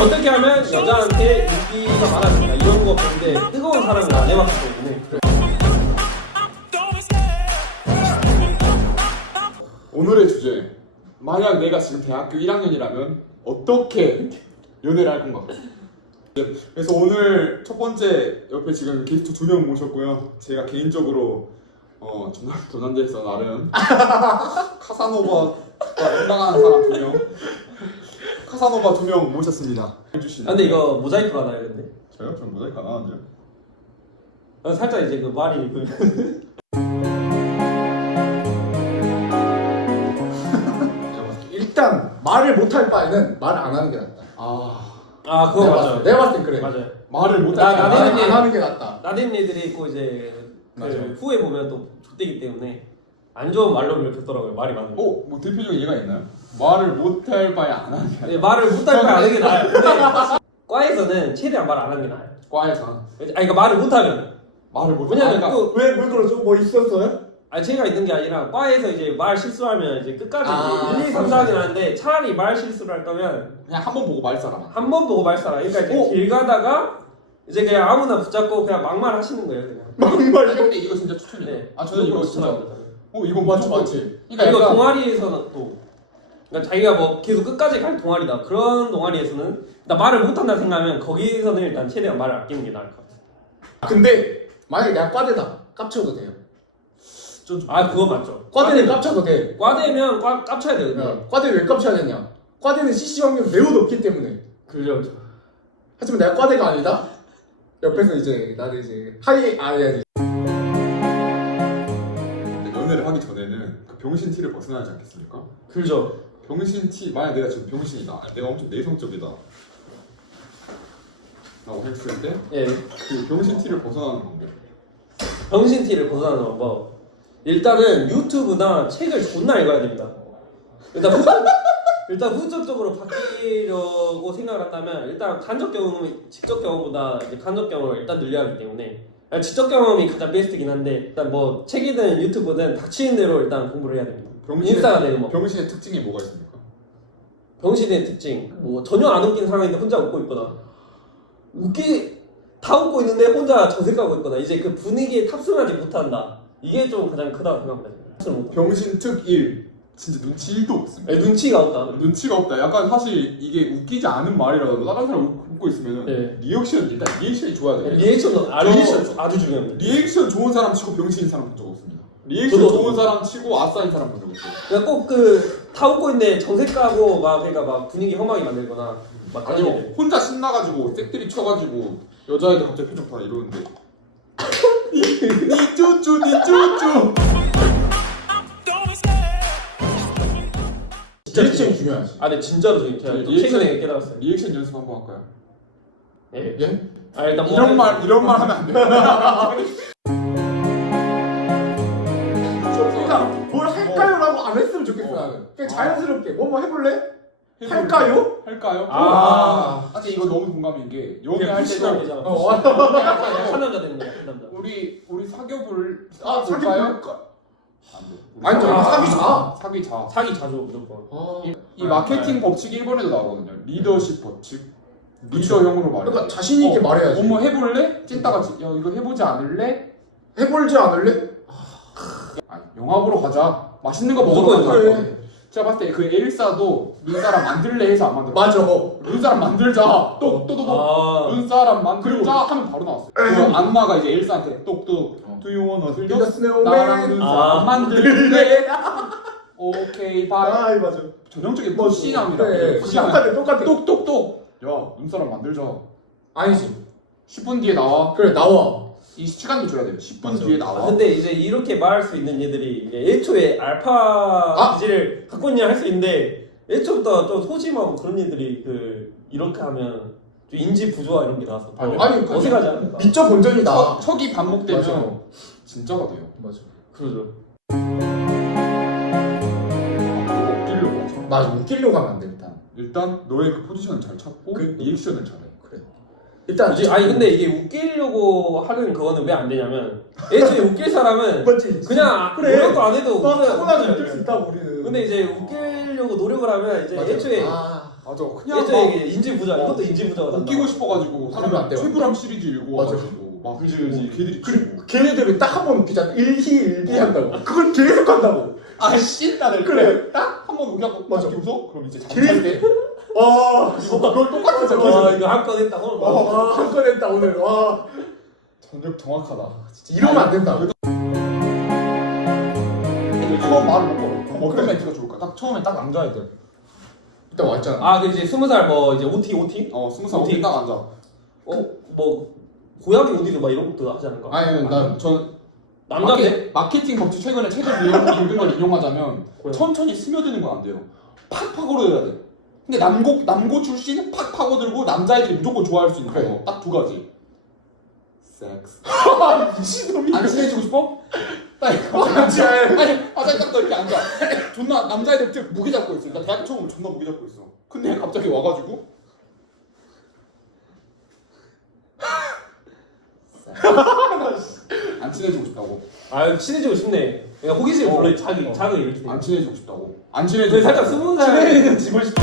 어떻게 하면 여자한테 인기가 많아진다 이런 거 보는데 뜨거운 사랑을 안 해봤기 때문에. 오늘의 주제, 만약 내가 지금 대학교 1학년이라면 어떻게 연애를 할 건가? 그래서 오늘 첫 번째 옆에 지금 게스트 2명 모셨고요. 제가 개인적으로 조남대에서 나름 카사노바가 해당하는 사람 2명, 카사노바 2명 모셨습니다. 해주시는. 근데 이거 모자이크로 하나요 근데? 저요? 전 모자이크 안 하는데요. 살짝 이제 그 말이 일단 말을 못할 바에는 말을 안 하는 게 낫다. 그거 맞아요. 내가 봤을 땐 그래. 맞아요. 말을 못할 때 나는 안 하는 게 낫다. 나대는 애들이 있고 이제 맞아. 그 후에 보면 또 좆되기 때문에 안 좋은 말로 겪더라고요. 말이 많은 거. 뭐 대표적인 예가 있나요? 말을 못할 바에 안 하는 게 네, 말을 못할 바에 안 하는 게 나아요. 근데 과에서는 최대한 말 안 하는 게 나아요. 과에서 그러니까 말을 못하면. 말을 못 왜냐면 하니까 왜 그러죠? 뭐 있었어요? 제가 있는 게 아니라 과에서 이제 말 실수하면 이제 끝까지 아, 1, 2, 3, 4는 하는데 차라리 말 실수를 할 거면 그냥 한 번 보고 말싸라. 한 번 보고 말 써라. 그러니까 이제 길 가다가 이제 그냥 아무나 붙잡고 그냥 막말 하시는 거예요. 그냥. 막말. 근데 이거 진짜 추천이에요. 네. 저는 이거 진짜. 추천합니다. 이거 맞지. 그러니까 이거 약간 동아리에서는 또 그러니까 자기가 뭐 계속 끝까지 갈 동아리다 그런 동아리에서는 나 말을 못한다 생각하면 거기서는 일단 최대한 말을 아끼는 게 나을 것 같아. 근데 만약에 내가 과대다. 깝쳐도 돼요. 그거 맞죠. 과대는 깝쳐도 돼. 과대면 깝쳐야 되거든요. 과대 왜 깝쳐야 되냐? 과대는 CC 확률이 매우 높기 때문에. 그렇죠. 하지만 내가 과대가 아니다. 옆에서 이제 나는 이제 해야지. 연애를 하기 전에는 그 병신 티를 벗어나야 하지 않겠습니까? 그렇죠. 병신 티, 만약 내가 지금 병신이다, 내가 엄청 내성적이다 라고 했을 때 예. 그 병신 티를 벗어나는 방법. 병신 티를 벗어나는 방법. 일단은 유튜브나 책을 존나 읽어야 됩니다. 일단 후적적으로 바뀌려고 생각을 한다면 일단 간접 경험이 직접 경험보다 이제 간접 경험을 일단 늘려야 하기 때문에 직접 경험이 가장 베스트긴 한데 일단 뭐 책이든 유튜브든 닥치는 대로 일단 공부를 해야 됩니다. 인싸가 되는 뭐 병신의 특징이 뭐가 있습니까? 병신의 특징 뭐 전혀 안 웃긴 상황인데 혼자 웃고 있거나 다 웃고 있는데 혼자 정색하고 있거나 이제 그 분위기에 탑승하지 못한다. 이게 좀 가장 크다고 생각합니다. 병신 특 1. 진짜 눈치 1도 없습니다. 눈치가 없다. 눈치가 없다. 약간 사실 이게 웃기지 않은 말이라도 다른 사람 웃고 있으면 네. 리액션이 좋아야 돼요. 리액션 아주 중요합니다. 리액션 좋은 사람 치고 병신인 사람 본 적 없습니다. 리액션 좋은 사람 치고 아싸인 사람 본 적 없어요. 그러니까 꼭 다 웃고 있는데 정색하고 막 분위기 험하게 만들거나 막 아니요, 혼자 신나가지고 색들이 쳐가지고 여자애들 갑자기 표정 다 이러는데 니 쭈쭈 리액션이 중요하지. 근데 진짜로 제가 또 최근에 깨달았어요. 리액션 연습 한번 할까요? 예? 예? 일단 뭐 이런 말 하면 안 돼요. 그러니까 뭘 할까요라고 안 했으면 좋겠어 나는. 그냥 자연스럽게 뭐 해볼래? 할까요? 사실 이거 너무 공감인 게 연애할 푸시면 때도 되잖아. 한 남자 되는 거야, 한 남자. 우리 사귀어볼 사귀어볼까요? 안 돼. 아니죠. 사귀자. 사귀자. 사기 자주 무조건. 이 마케팅 법칙 1번에도 나오거든요. 리더십 법칙. 리더형으로 말해. 그러니까 자신 있게 말해야지. 뭐 해볼래? 찐따같이 야 이거 해보지 않을래? 해볼지 않을래? 영화 보러 가자. 맛있는 거 먹으러 무조건 가자. 그래. 제가 봤을 때 그 엘사도 눈사람 만들래 해서 안 만들어. 맞아. 눈사람 만들자. 똑똑똑. 눈사람 만들자 하면 바로 나왔어요. 그 안나가 이제 엘사한테 똑똑. Do you wanna 네가 스네오맨. 나랑 눈사람 만들래? 오케이 바이. 맞아. 전형적인 푸시남이라. 그래. 똑같아. 똑똑똑. 야 눈사람 만들자. 아니지. 10분 뒤에 나와. 그래 나와. 이 시간도 줘야 돼요. 10분 맞아. 뒤에 나와. 근데 이제 이렇게 말할 수 있는 얘들이 이제 애초에 알파 기질을 갖고 있냐 할 수 있는데 애초부터 좀 소심하고 그런 애들이 이렇게 하면 좀 인지 부조화 이런 게 나와서 더 아니, 어색하지 않을까? 미적 본전이다. 척이 반복되면 맞아. 진짜가 돼요. 맞아. 그러죠. 웃기려고 하죠. 맞아. 웃기려고 하면 안 돼 일단. 일단 너의 그 포지션을 잘 찾고 그- 리액션을 잘해. 그래. 일단 근데 이게 웃기려고 하는 그거는 왜 안 되냐면 애초에 웃길 사람은 맞지. 그냥 그래. 노력도 안 해도 타고나서 웃겨요. 웃길 수 있다고 우리는. 근데 이제 웃기려고 노력을 하면 이제 맞아. 애초에 맞아. 그냥 예전에 막 이게 인지 부자 이것도 인지 부자가 웃기고 싶어가지고 그러면 안 돼요. 최불암 시리즈 읽어가지고 막 그지. 걔들이 그리고 걔네들은 딱 한 번 웃기잖아. 1희 1비 한다고. 그걸 계속 한다고. 아씨 나를 그래. 딱 한 번 우기하고 맞아. 맞아 웃어? 그럼 이제 잠잘 때 와, 그걸 똑같이 와 계속. 이거 한 건 했다 오늘. 한건 했다 오늘. 와, 전력 정확하다. 진짜 이러면 안 된다. 처음 말을 못 걸어. 어떤 멘트가 좋을까? 딱 처음에 딱 남자애들. 일단 왔잖아. 아, 그 이제 20살 뭐 이제 OT? 20살 어디? 어디 딱 앉아. 뭐 고양이 OT도 막 이런 것도 하지 않을까? 아니 난전 남자인데? 마케팅 법칙 최근에 최근 읽은 걸 인용하자면 고양이. 천천히 스며드는 건 안 돼요. 팍 파고들어야 돼. 근데 남고 출신 팍 파고들고 남자애들이 무조건 좋아할 수 있는 그래. 거 딱 두 가지. 섹스. 미친놈이. 안 친해지고 싶어? 딱 이거 같이 해. 아니 화장실 딱 이렇게 앉아. 존나 남자애들 특 무게 잡고 있어. 나 대학 처음 존나 무게 잡고 있어. 근데 갑자기 와가지고 안 친해지고 싶다고. 아, 친해지고 싶네. 그러니까 호기심 별로 자기 이렇게. 안 친해지고 싶다고. 안 근데 친해지고 살짝 싶다고. 20살 친해지고 싶지.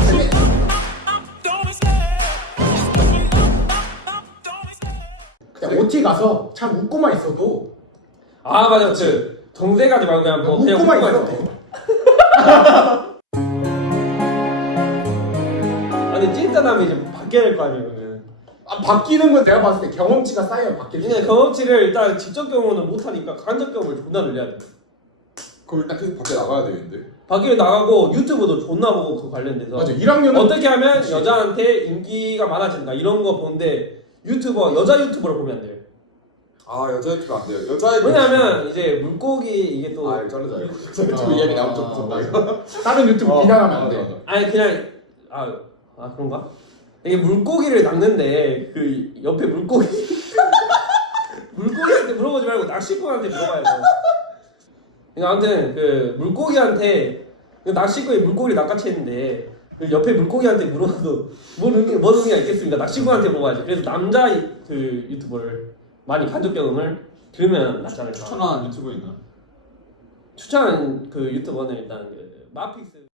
그냥 OT 가서 참 웃고만 있어도 아 맞아 그 정세 가지 말고 그냥 뭐 그냥 웃고만 웃고만 있어도 있어. 아니 찐따남이 이제 바뀌어야 될 거 아니에요 그러면. 바뀌는 건 내가 봤을 때 경험치가 쌓여야 바뀔 수 근데 있어. 경험치를 일단 직접 경험은 못하니까 간접 경험을 존나 늘려야 돼. 그럼 일단 계속 밖에 나가야 되겠는데. 밖에 나가고 유튜브도 존나 보고 그 관련돼서 맞아. 1학년은 어떻게 하면 그치. 여자한테 인기가 많아진다 이런 거 보는데 여자 유튜버를 보면 안 돼요. 아 여자 유튜브 안 돼요. 여자 유튜브 왜냐면 이제 물고기 이게 또 자르자 이거. 여자 유튜브 이야기 나오면 좀 무섭다 이거. 다른 유튜브 비난하면 안 돼. 맞아. 아니 그냥 아 그런가? 이게 물고기를 낚는데 그 옆에 물고기한테 물어보지 말고 낚시꾼한테 물어봐야 돼. 그러니까 아무튼 그 물고기한테 그 낚시꾼이 물고기를 낚아채는데 그 옆에 물고기한테 물어봐도 뭔 의미가 있겠습니까? 낚시꾼한테 물어봐야지. 그래서 남자 그 유튜버를 많이 간접 경험을 들으면 낫지 않을까. 추천하는 유튜브 있나? 추천한 그 유튜버는 일단 그 마픽스.